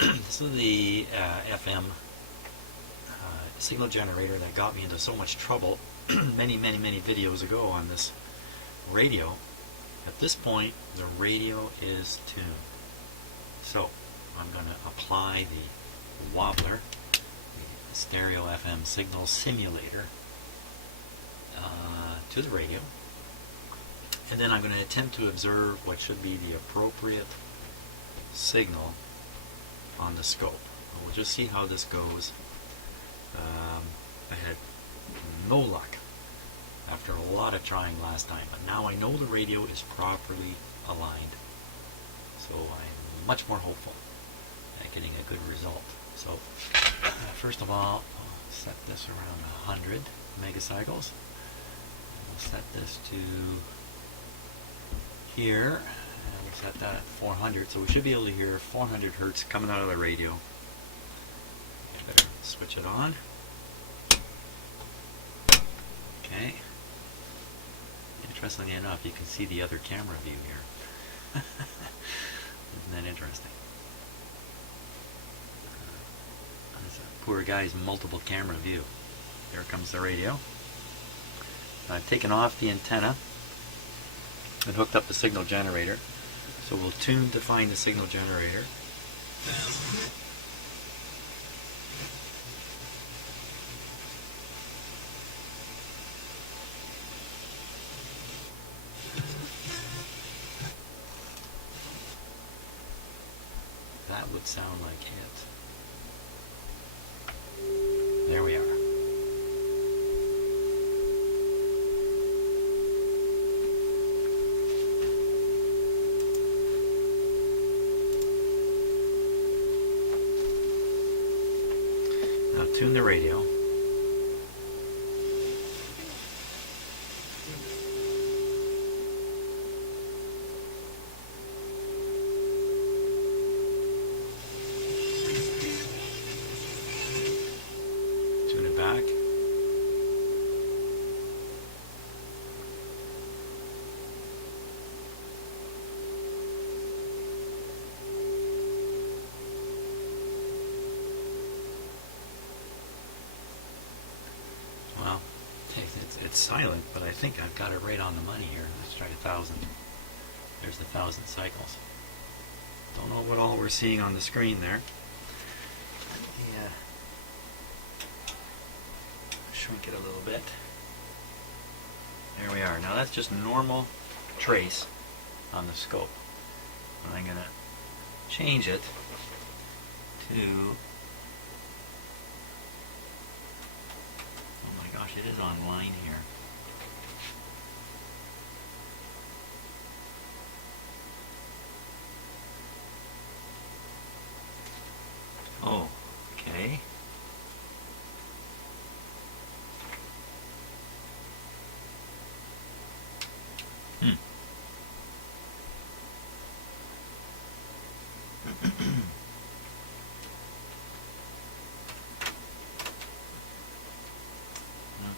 This is the FM signal generator that got me into so much trouble many videos ago on this radio. At this point, the radio is tuned. So I'm going to apply the wobbler, the stereo FM signal simulator, to the radio, and then I'm going to attempt to observe what should be the appropriate signal on the scope. We'll just see how this goes. I had no luck after a lot of trying last time, but now I know the radio is properly aligned, so I'm much more hopeful at getting a good result. So first of all, I'll set this around 100 megacycles. We'll set this to here, and we'll set that at 400, so we should be able to hear 400 hertz coming out of the radio. I better switch it on. Okay. Interestingly enough, you can see the other camera view here. Isn't that interesting? This poor guy's multiple camera view. There comes the radio. I've taken off the antenna and hooked up the signal generator. So we'll tune to find the signal generator. That would sound like it. There we are. Now tune the radio. Tune it back. Well, it's silent, but I think I've got it right on the money here. Let's try 1,000. There's the 1,000 cycles. Don't know what all we're seeing on the screen there. Yeah. Shrink it a little bit. There we are. Now that's just normal trace on the scope. And I'm going to change it to... Oh my gosh, it is online here. Oh, okay.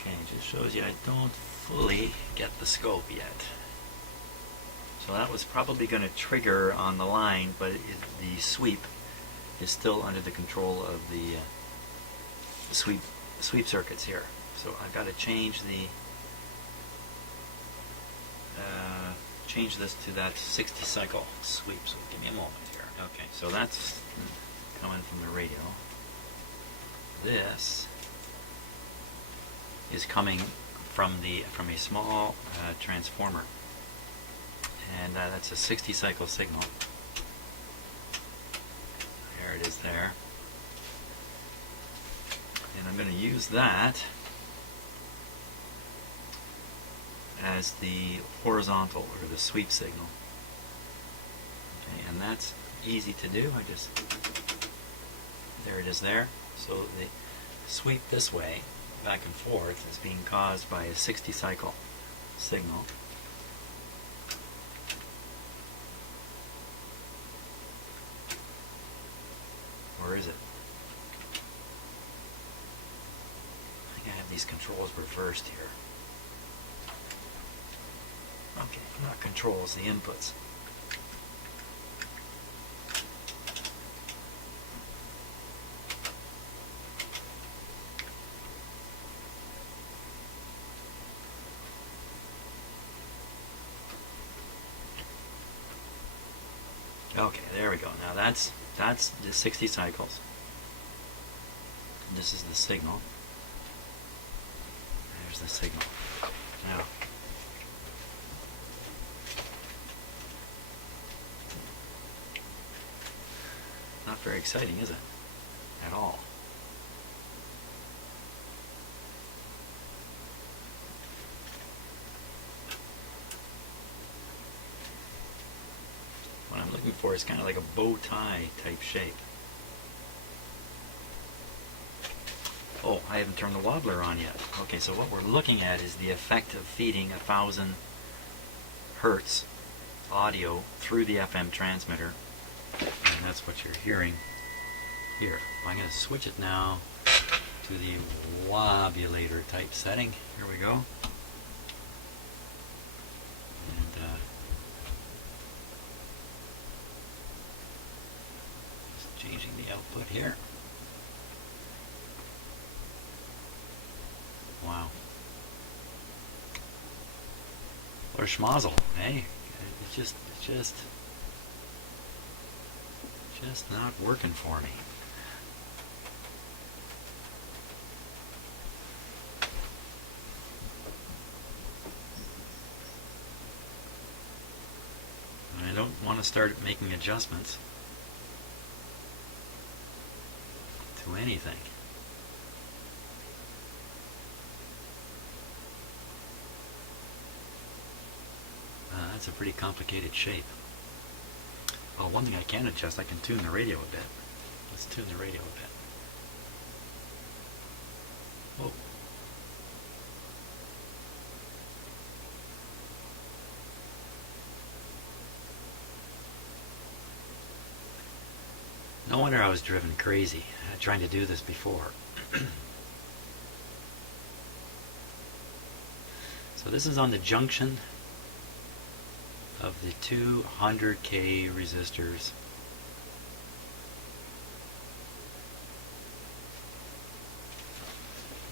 Okay, it just shows you I don't fully get the scope yet. So that was probably going to trigger on the line, but the sweep is still under the control of the sweep circuits here. So I've got to change this to that 60 cycle sweep. So give me a moment here. Okay, so that's coming from the radio. This is coming from a small transformer, and that's a 60 cycle signal. There it is there. And I'm going to use that as the horizontal or the sweep signal. Okay, and that's easy to do. There it is there. So the sweep this way, back and forth, is being caused by a 60 cycle signal. Or is it? I think I have these controls reversed here. Okay, not controls, the inputs. Okay, there we go. Now that's the 60 cycles. This is the signal. There's the signal. Now, not very exciting, is it? At all. What I'm looking for is kind of like a bow tie type shape. Oh, I haven't turned the wobbler on yet. Okay, so what we're looking at is the effect of feeding 1,000 hertz audio through the FM transmitter. And that's what you're hearing here. I'm going to switch it now to the wobulator type setting. Here we go. And just changing the output here. Wow. What a schmozzle, eh? It's just not working for me. I don't want to start making adjustments to anything. That's a pretty complicated shape. Well, one thing I can adjust, I can tune the radio a bit. Let's tune the radio a bit. Whoa. No wonder I was driven crazy trying to do this before. So this is on the junction of the 200K resistors.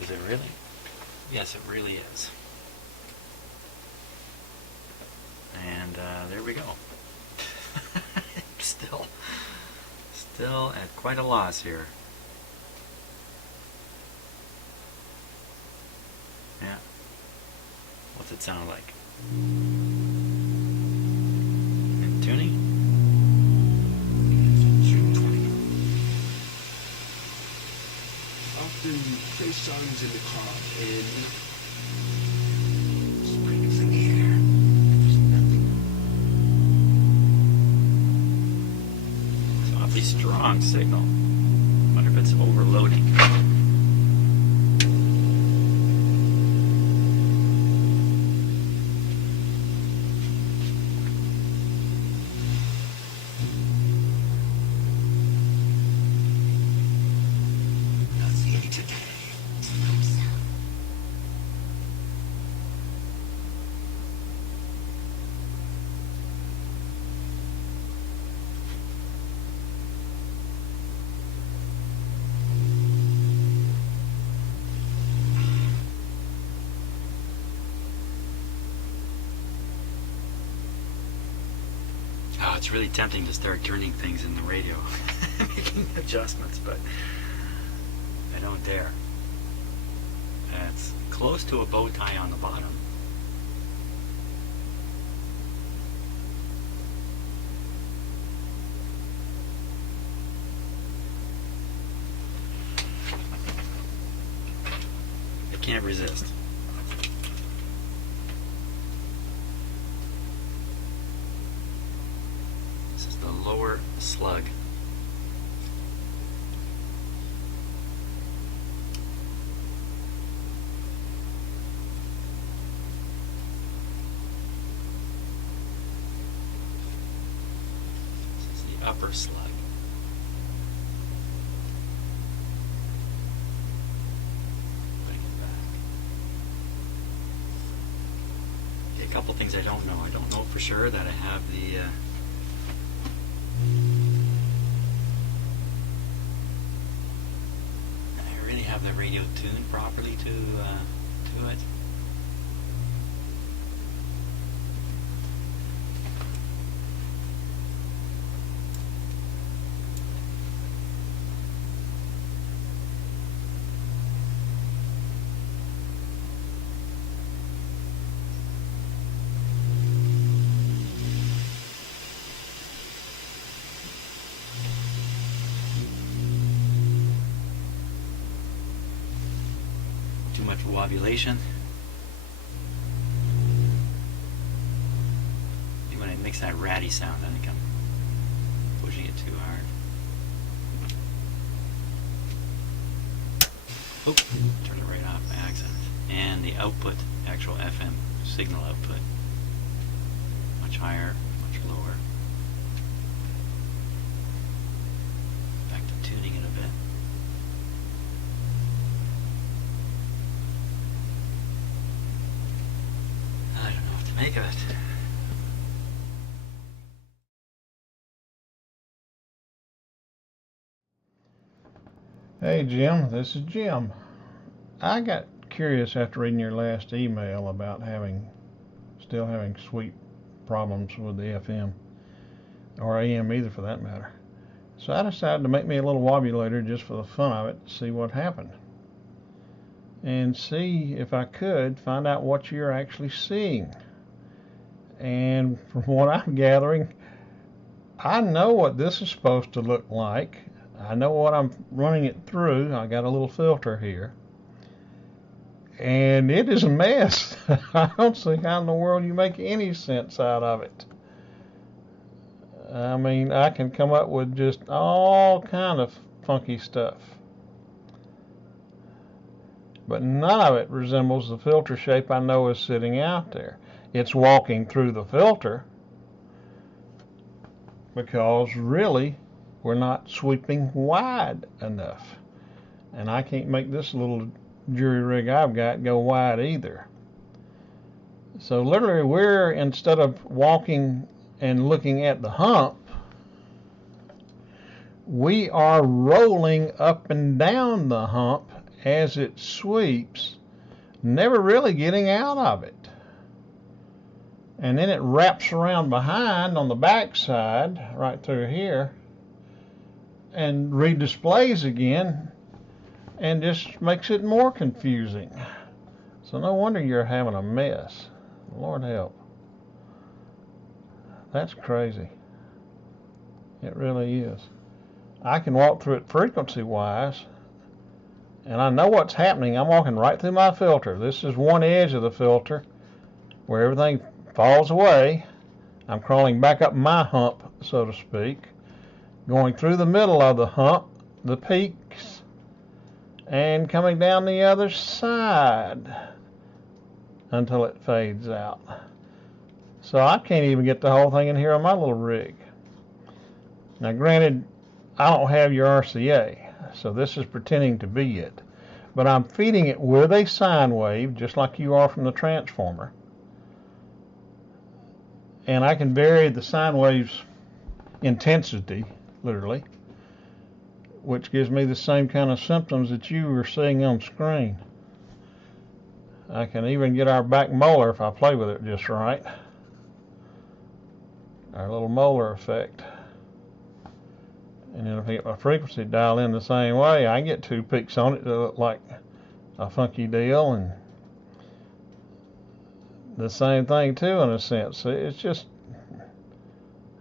Is it really? Yes, it really is. And there we go. Still at quite a loss here. Yeah. What's it sound like? Tuning? Often play songs in the car and just breathe in the air. There's nothing. It's an awfully strong signal. Wonder if it's overloading. Oh, it's really tempting to start turning things in the radio, making adjustments, but I don't dare. It's close to a bow tie on the bottom. I can't resist. Lower slug. This is the upper slug. Bring it back. Okay, a couple things I don't know. I don't know for sure that I have the have the radio tuned properly to it. much wobulation. And when it makes that ratty sound, I think I'm pushing it too hard. Oh, turned it right off by accident. And the output, actual FM signal output, much higher, much lower. Back to tuning it a bit. I don't know what to make of it. Hey Jim, this is Jim. I got curious after reading your last email about still having sweep problems with the FM, or AM either for that matter. So I decided to make me a little wobulator just for the fun of it, to see what happened. And see if I could find out what you're actually seeing. And from what I'm gathering, I know what this is supposed to look like. I know what I'm running it through. I got a little filter here. And it is a mess. I don't see how in the world you make any sense out of it. I mean, I can come up with just all kind of funky stuff. But none of it resembles the filter shape I know is sitting out there. It's walking through the filter because really we're not sweeping wide enough. And I can't make this little jury rig I've got go wide either. So literally instead of walking and looking at the hump, we are rolling up and down the hump as it sweeps, never really getting out of it. And then it wraps around behind on the back side, right through here, and redisplays again, and just makes it more confusing. So no wonder you're having a mess. Lord help. That's crazy. It really is. I can walk through it frequency-wise, and I know what's happening. I'm walking right through my filter. This is one edge of the filter where everything falls away. I'm crawling back up my hump, so to speak, going through the middle of the hump, the peaks, and coming down the other side until it fades out. So I can't even get the whole thing in here on my little rig. Now granted, I don't have your RCA, so this is pretending to be it. But I'm feeding it with a sine wave, just like you are from the transformer. And I can vary the sine wave's intensity, literally, which gives me the same kind of symptoms that you were seeing on screen. I can even get our back molar if I play with it just right. Our little molar effect. And then if I get my frequency dial in the same way, I can get two peaks on it that look like a funky deal, and the same thing too in a sense. It's just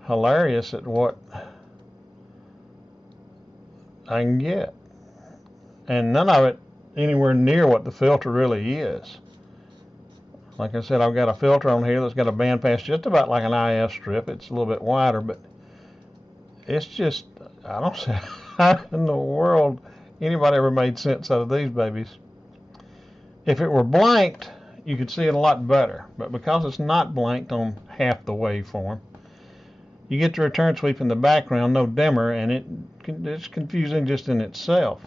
hilarious at what I can get. And none of it anywhere near what the filter really is. Like I said, I've got a filter on here that's got a bandpass just about like an IF strip. It's a little bit wider, but it's just, I don't see how in the world anybody ever made sense out of these babies. If it were blanked, you could see it a lot better, but because it's not blanked on half the waveform, you get the return sweep in the background, no dimmer, and it's confusing just in itself.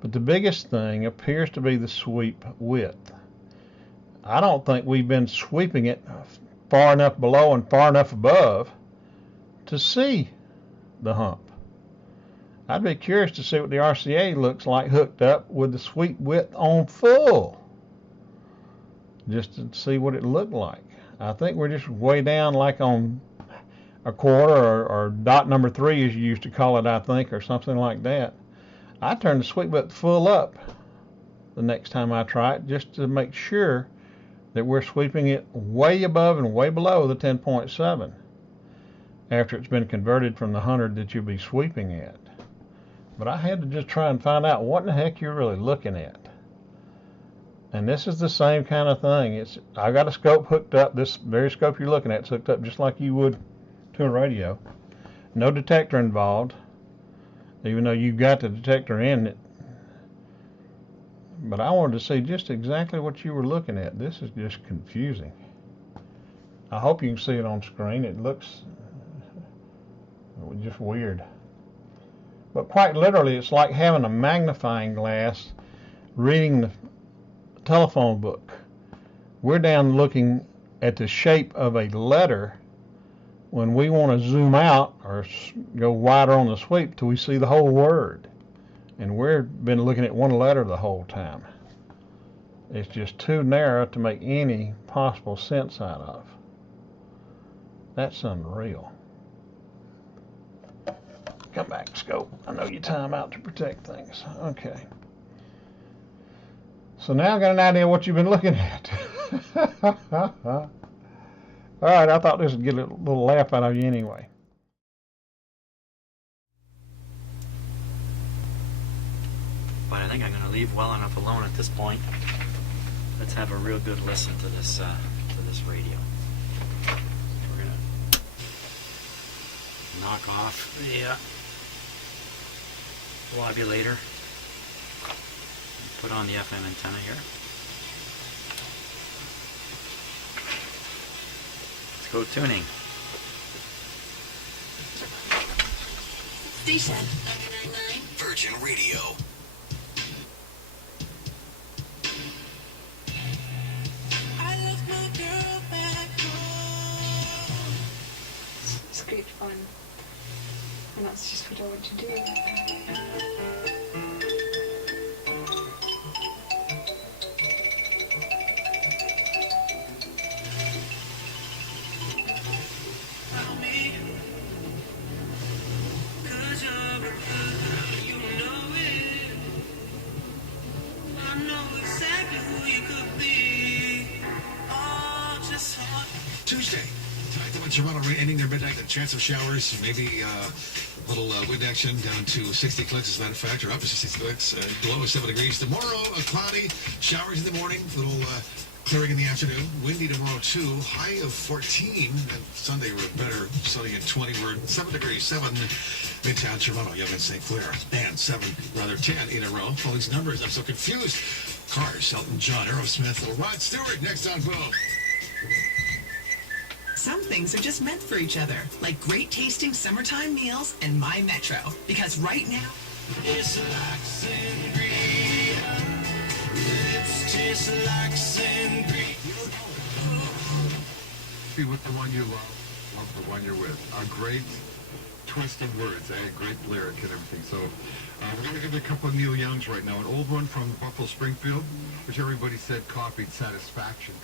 But the biggest thing appears to be the sweep width. I don't think we've been sweeping it far enough below and far enough above to see the hump. I'd be curious to see what the RCA looks like hooked up with the sweep width on full, just to see what it looked like. I think we're just way down like on a quarter or dot number 3 as you used to call it, I think, or something like that. I turn the sweep width full up the next time I try it just to make sure that we're sweeping it way above and way below the 10.7 after it's been converted from the 100 that you'll be sweeping at. But I had to just try and find out what in the heck you're really looking at. And this is the same kind of thing. I got a scope hooked up. This very scope you're looking at is hooked up just like you would to a radio. No detector involved, even though you've got the detector in it. But I wanted to see just exactly what you were looking at. This is just confusing. I hope you can see it on screen. It looks just weird. But quite literally, it's like having a magnifying glass reading the telephone book. We're down looking at the shape of a letter when we want to zoom out or go wider on the sweep till we see the whole word. And we've been looking at one letter the whole time. It's just too narrow to make any possible sense out of. That's unreal. Come back, scope. I know you time out to protect things. Okay. So now I've got an idea what you've been looking at. All right, I thought this would get a little laugh out of you anyway. But I think I'm going to leave well enough alone at this point. Let's have a real good listen to this radio. We're going to knock off the wobulator. Put on the FM antenna here. Let's go tuning. Station 999 Virgin Radio. I left my girl back home. It's great fun. And that's just what I want to do. Tuesday. Tonight, the Toronto rain ending their midnight. A chance of showers, maybe a little wind action down to 60 clicks, as a matter of fact, or up to 60 clicks. Below is 7 degrees. Tomorrow, cloudy, showers in the morning, little clearing in the afternoon. Windy tomorrow, too. High of 14. And Sunday, we're better, sunny at 20. We're 7 degrees, 7 Midtown Toronto, Yonge and St. Clair. And 10 in a row. All these numbers, I'm so confused. Cars, Elton John, Aerosmith, little Rod Stewart next on Boom. Some things are just meant for each other, like great tasting summertime meals and My Metro. Because right now, It's like sangria. Lips taste like sangria. Be with the one you love the one you're with. A great twisted words, a great lyric and everything. So we're going to give you a couple of Neil Youngs right now. An old one from Buffalo Springfield, which everybody said copied Satisfaction.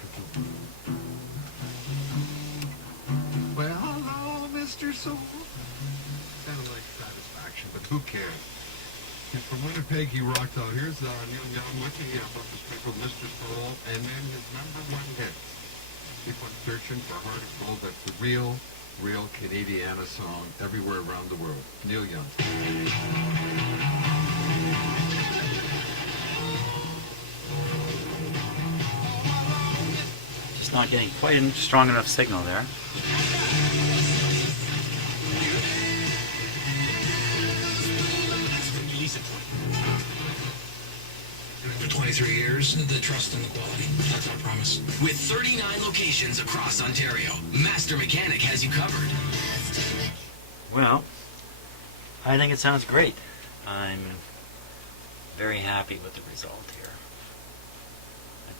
Well, hello, Mr. Soul. Sounded like Satisfaction, but who cares? And from Winnipeg, he rocked out. Here's Neil Young with the Buffalo Springfield, Mr. Soul, and then his #1 hit. Keep on searching for Heart of Gold. That's the real Canadiana song everywhere around the world. Neil Young. Just not getting quite a strong enough signal there. For 23 years, the trust and the quality. That's our promise. With 39 locations across Ontario, Master Mechanic has you covered. Well, I think it sounds great. I'm very happy with the result here. I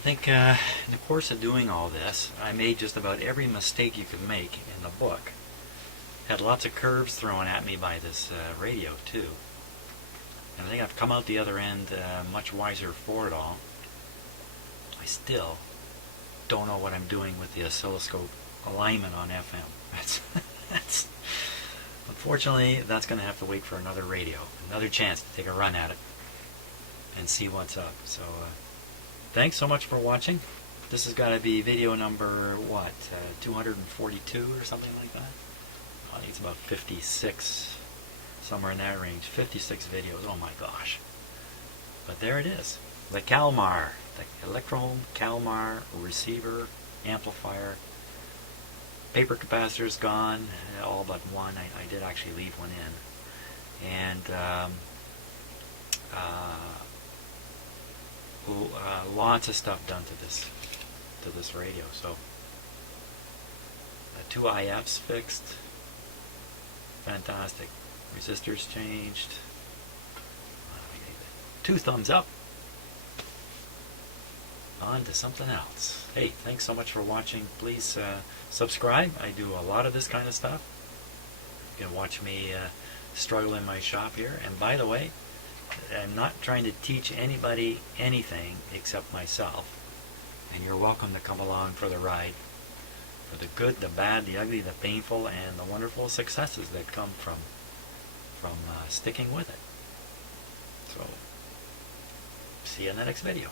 think in the course of doing all this, I made just about every mistake you could make in the book. Had lots of curves thrown at me by this radio too. And I think I've come out the other end much wiser for it all. I still don't know what I'm doing with the oscilloscope alignment on FM. That's unfortunately, that's going to have to wait for another radio, another chance to take a run at it and see what's up. So thanks so much for watching. This has got to be video number, 242 or something like that? I think it's about 56, somewhere in that range. 56 videos, oh my gosh. But there it is. the Kalmar, the Electrohome Kalmar receiver amplifier. Paper capacitor's gone, all but one. I did actually leave one in, and lots of stuff done to this radio. So 2 IFs fixed, fantastic. Resistors changed. 2 thumbs up. On to something else. Hey, thanks so much for watching. Please subscribe. I do a lot of this kind of stuff. You can watch me struggle in my shop here. And by the way, I'm not trying to teach anybody anything except myself. And you're welcome to come along for the ride. For the good, the bad, the ugly, the painful, and the wonderful successes that come from sticking with it. So, see you in the next video.